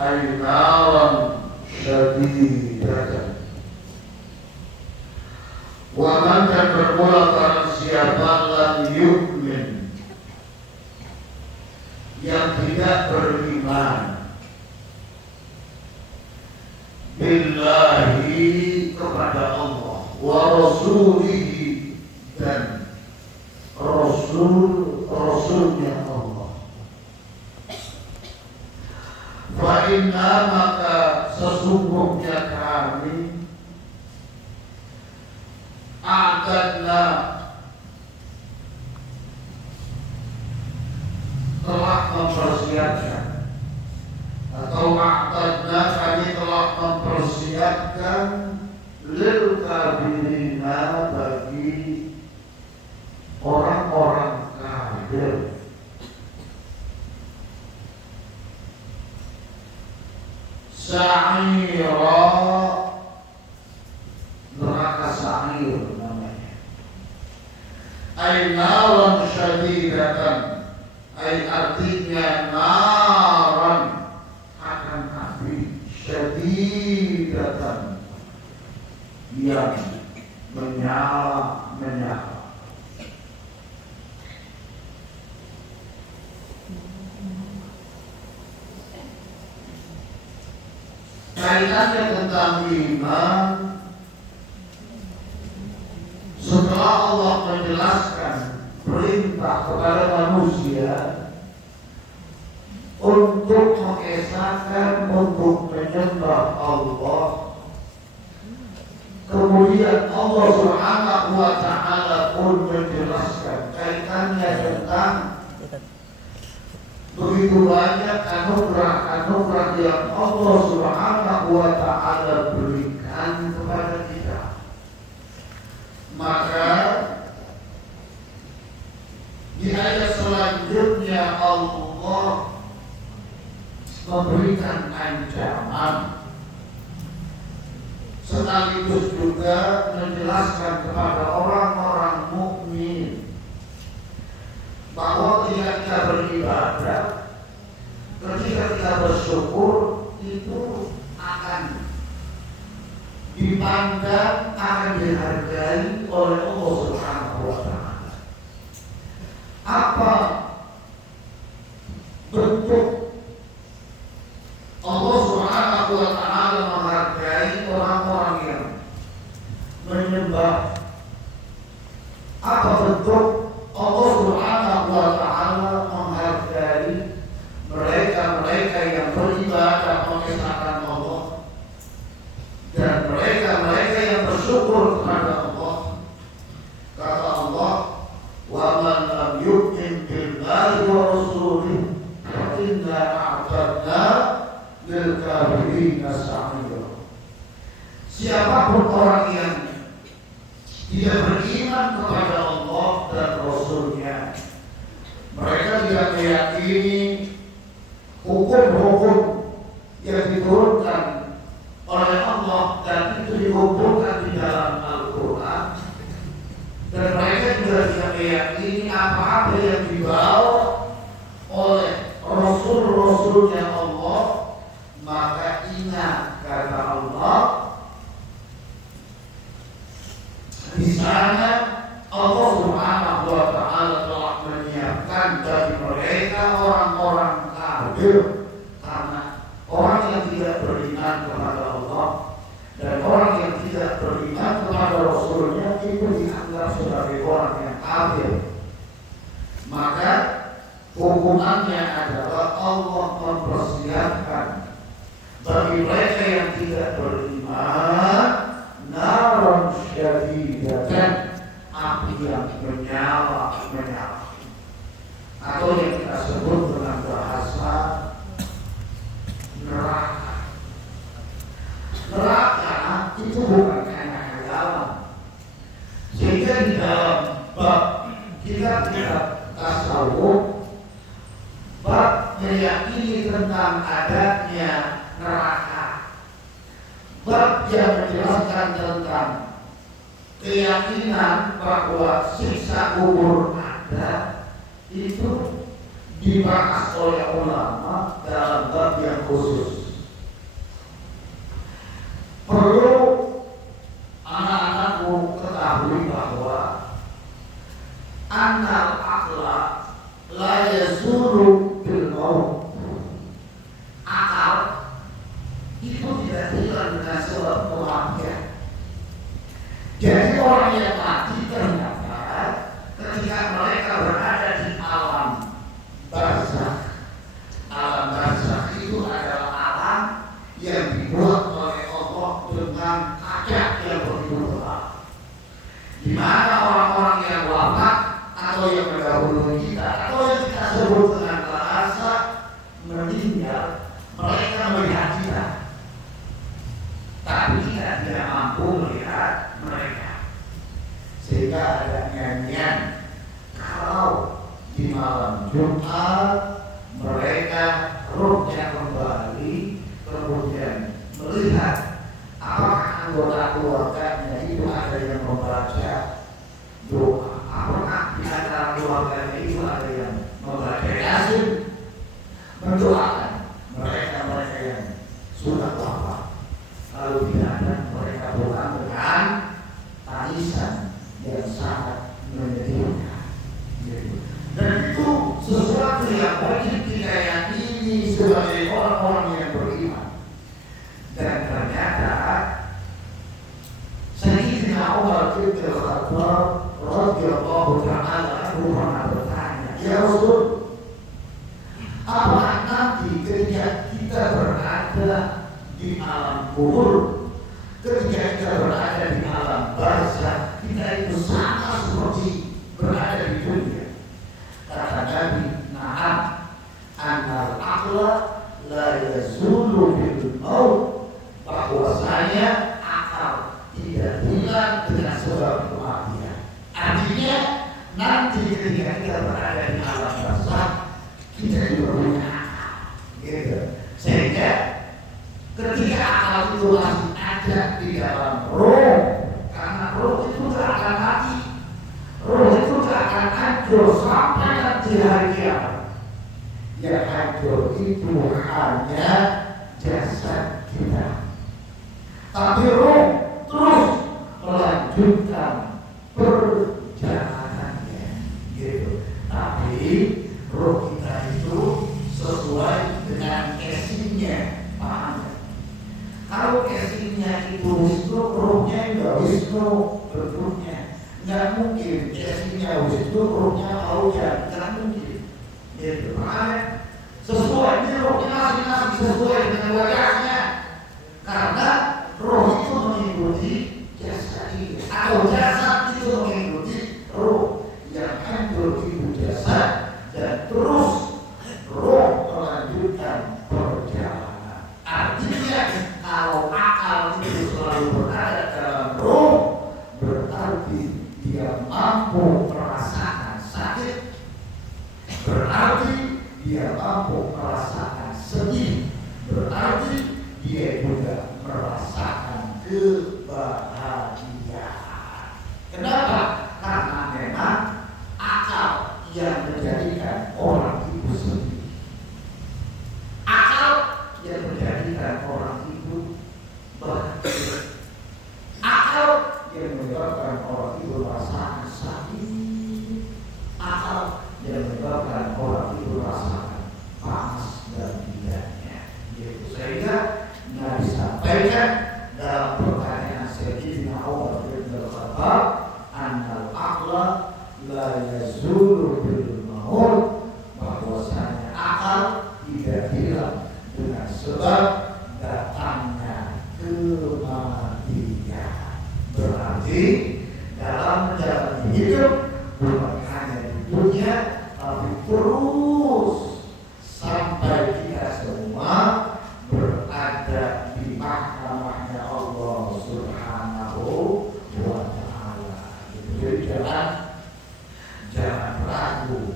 ay naran syadidatan. Wa man dan bermula barang siapa lam yu'min, yang tidak beriman billahi, kepada Allah, wa rasulihi, dan rasulnya Allah, fa inna, maka sesungguhnya kami a'tadna, telah mempersiapkan, atau a'tadna, kami telah mempersiapkan lil kafirina, bagi orang-orang kafir, sa'ira, neraka sa'ir namanya. Ay naran syadidatan, ay artinya naran, akan api, syadidatan, yang menyala-nyala. Kaitannya tentang iman, setelah Allah menjelaskan perintah kepada manusia untuk mengesahkan, untuk menyembah Allah, kemudian Allah Subhanahu wa ta'ala pun menjelaskan kaitannya tentang begitu banyak anugerah-anugerah yang Allah Subhanahu wa ta'ala berikan kepada kita. Maka di ayat selanjutnya Allah memberikan ancaman, sekaligus juga menjelaskan kepada orang-orang mukmin bahwa ketika kita beribadah, ketika kita bersyukur, itu akan dipandang, akan dihargai oleh Allah Subhanahu wa ta'ala. Apa bentuk Allah Subhanahu wa ta'ala menghargai orang-orang yang menyembah? Apa bentuk Allah Subhanahu wa ta'ala menghargai mereka-mereka yang beribadah mengesahkan Allah, dan mereka-mereka yang bersyukur kepada Allah? Kata Allah, wa man lam yu'min billahi wa rasulihi fa inna a'tadna lil kafirina sa'ira. Siapapun orang yang tidak beriman kepada Allah dan Rasulnya, mereka tidak meyakini hukum-hukum yang diturunkan oleh Allah dan itu dikumpulkan di dalam Al-Quran, dan mereka juga tidak meyakini apa-apa yang dibawa oleh Rasul-Rasulnya Allah, maka ingat, kata Allah, di sana Allah Subhanahu wa ta'ala telah menyiapkan bagi mereka orang-orang kafir, karena orang yang tidak beriman kepada Allah dan orang yang tidak beriman kepada Rasulnya itu dianggap sebagai orang yang kafir. Maka hukumannya adalah Allah mempersiapkan bagi mereka yang tidak beriman naran syadidatan, api yang menyala-nyala, atau yang kita sebut dengan bahasa neraka. Neraka itu bukan hanya hayalan, sehingga di dalam bab kita tasawuf, bab meyakini tentang adanya neraka, bab yang menjelaskan tentang keyakinan bahwa siksa kubur ada, itu dibahas oleh ulama dalam bab yang khusus. Perlu anak-anakku ketahui bahwa annal aqla la yazulu bil maut. Akal itu tidak hilang dengan sebab kematian. Jadi orang yang mati ternyata ketika mereka berada di alam barzakh. Alam barzakh itu adalah alam yang dibuat oleh Allah dengan kaca yang berubah. Di mana orang-orang yang wafat atau yang mendahului kita atau yang kita sebut dengan bahasa meninggal, mereka melihat kita, tapi kita tidak mampu melihat mereka. Sehingga ada nyanyian, kalau di malam Jumat mereka rohnya kembali, kemudian melihat apakah anggota keluarganya itu ada yang membaca doa, apakah di antara keluarganya itu ada yang membaca Yasin, mendoakan mereka yang sudah wafat. Lalu tidak mereka bukan dengan tangisan yang sangat menyedihkan. Dan itu sesuatu yang wajib kita yakini sebagai orang-orang yang beriman. Dan ternyata Sayyidina Umar bin Khattab radhiyallahu ta'ala anhu pernah bertanya, ya Rasul, apakah nanti ketika kita berada di alam kubur, ketika kita berada di alam barzakh, kita itu sama seperti berada di dunia? Kata Nabi, na'am, annal aqla la yazulu bil maut, bahwasanya akal tidak hilang dengan sebab kematian. Artinya nanti ketika kita berada di alam barzakh, kita juga punya akal, gitu. Sehingga ketika akal itu masih ada di dalam roh, karena roh itu tidak akan mati, roh itu tidak akan hancur sampai nanti hari kiamat. Yang hancur itu hanya jasad kita, tapi roh terus melanjutkan perjalanannya, gitu. Tapi roh kita itu sesuai dengan casingnya, paham? Kalau casingnya itu Wisnu, rohnya enggak Wisnu bentuknya, nggak mungkin. Casingnya Wisnu, rohnya Auja, nggak mungkin. Gitu, paham? Sesuai, ini rohnya masing-masing sesuai dengan wajahnya, karena roh itu mengikuti jasad itu, atau jasad itu mengikuti roh. Yang hancur itu jasad, dan terus roh melanjutkan perjalanan. Artinya kalau akal itu selalu berada dalam roh, berarti dia mampu merasakan sakit, berarti dia mampu merasakan sedih, berarti dia juga merasakan kebahagiaan. Kenapa? Karena memang akal yang menjadikan orang itu sedih, akal yang menjadikan orang itu bahagia, akal yang menyebabkan orang itu merasakan sakit, akal yang menyebabkan orang itu merasakan panas dan tidaknya. Sehingga Nabi sampaikan dalam pertanyaan Sayyidina Umar bin Khattab, annal aqla la yazulu bil maut, bahwasanya akal tidak hilang dengan sebab datangnya kematian. Berarti dalam menjalani hidup bukan hanya di dunia, tapi terus sampai kita semua berada di mahkamahnya Allah Subhanahu wa Ta'ala. Jadi jangan ragu,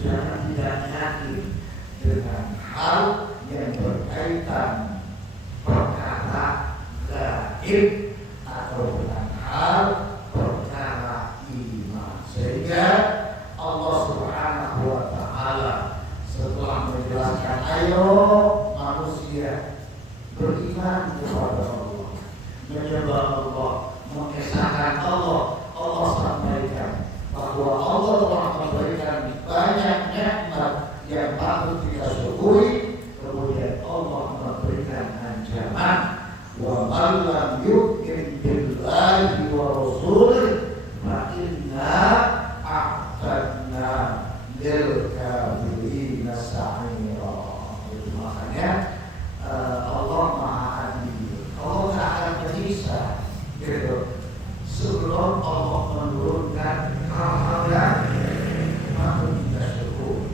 jangan tidak yakin dengan hal yang berkaitan perkara gaib atau dengan hal perkara iman. Sehingga Allah Subhanahu wa Ta'ala setelah menjelaskan, ayo manusia beriman kepada Allah, menyembah Allah, mengesahkan Allah. Allah sampaikan bahwa Allah telah memberikan banyak nikmat yang patut kita syukuri. Kemudian Allah memberikan ancaman, wa man lam yu'min billahi wa rasulih fa inna a'tadna lil kafirina sa'ira. Makanya Allah Maha Adil. Allah tak akan menyiksa gitu sebelum Allah menurunkan hal-hal yang patut kita syukuri.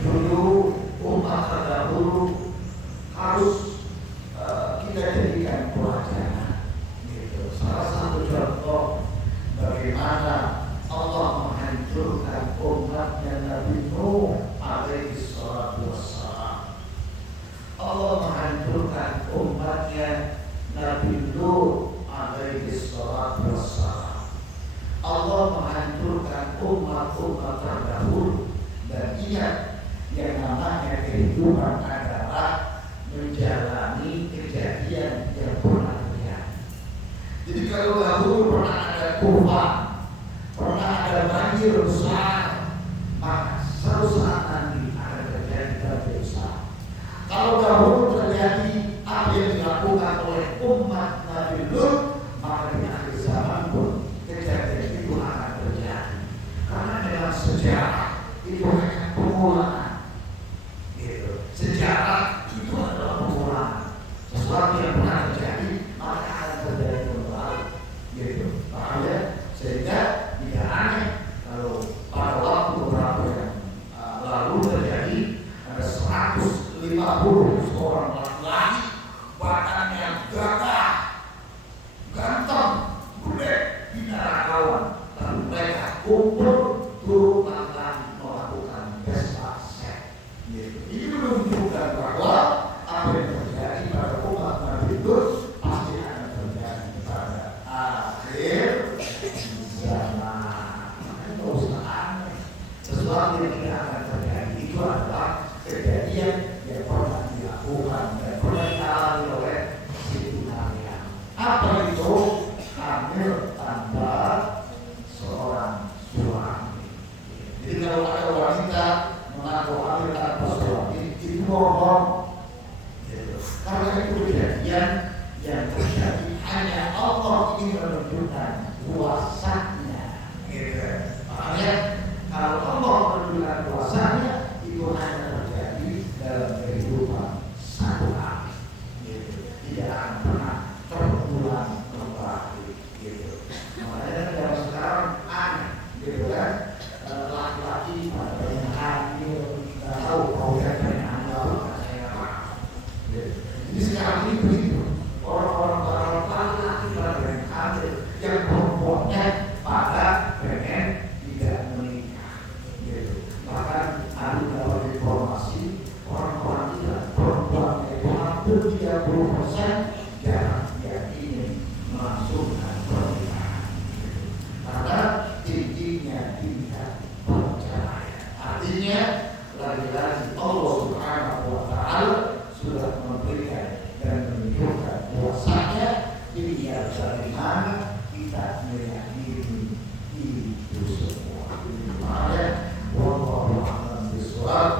Dulu umat terdahulu harus kita jadikan pelajaran gitu. Salah satu contoh bagaimana Allah menghancurkan umatnya Nabi Nuh alaihi salatu wassalam. Allah menghancurkan umatnya Nabi Nuh alaihi salatu wassalam. Allah menghancurkan umat-umat terdahulu. Dan ingat, yang namanya kehidupan adalah menjalani kejadian yang pernah terjadi. Jadi kalau dahulu pernah ada tufan, pernah ada banjir besar, maka suatu saat nanti akan terjadi banjir besar. Kalau dahulu terjadi apa yang dilakukan oleh umat Nabi Lut, maka di akhir zaman pun kejadian itu akan terjadi. Karena dalam sejarah itu hanya pengulangan. Gitu. Sejarah itu adalah pengulangan. Sesuatu yang pernah terjadi maka akan terjadi kembali. Gitu. Makanya sehingga tidak aneh kalau pada waktu beberapa yang lalu terjadi ada 150 seorang laki-laki badannya gagah, ganteng, gede, binaragawan, dan mereka kumpul turun tangan melakukan pesta seks. Ini menunjukkan bahwa apa yang terjadi pada umat Nabi Lut pasti akan terjadi pada akhir zaman. Itu usaha sesuatu yang tidak akan terjadi itu adalah kejadian yang pernah dilakukan dan pernah dialami oleh Siti Maryam. Apa itu? Hamil tanpa seorang suami. Jadi kalau ada wanita mengaku hamil tanpa suami itu bohong. Karena itu kejadian yang terjadi hanya Allah ini menunjukkan kuasanya. Makanya kalau Allah menunjukkan kuasanya itu hanya terjadi dalam kehidupan satu kali. Tidak akan pernah terulang kembali. Makanya dalam sekarang aneh, gitu kan? Laki-laki pada yang hamil, nggak tahu program yang hamil saya apa. Jadi sekarang ini begitu. Orang-orang laki-laki pada yang hamil, yang perempuannya pada pengen tidak menikah. Gitu. Bahkan ada dalam informasi orang-orang tidak perempuan itu hampir 30% jarang yang ingin melangsungkan pernikahan. Karena tingginya tingkat perceraian. Artinya lagi-lagi Allah Subhanahu wa Ta'ala sudah memberikan dan menunjukkan kuasanya. Biar bagaimana kita meyakini itu semua. Makanya wallahu a'lam bishawab.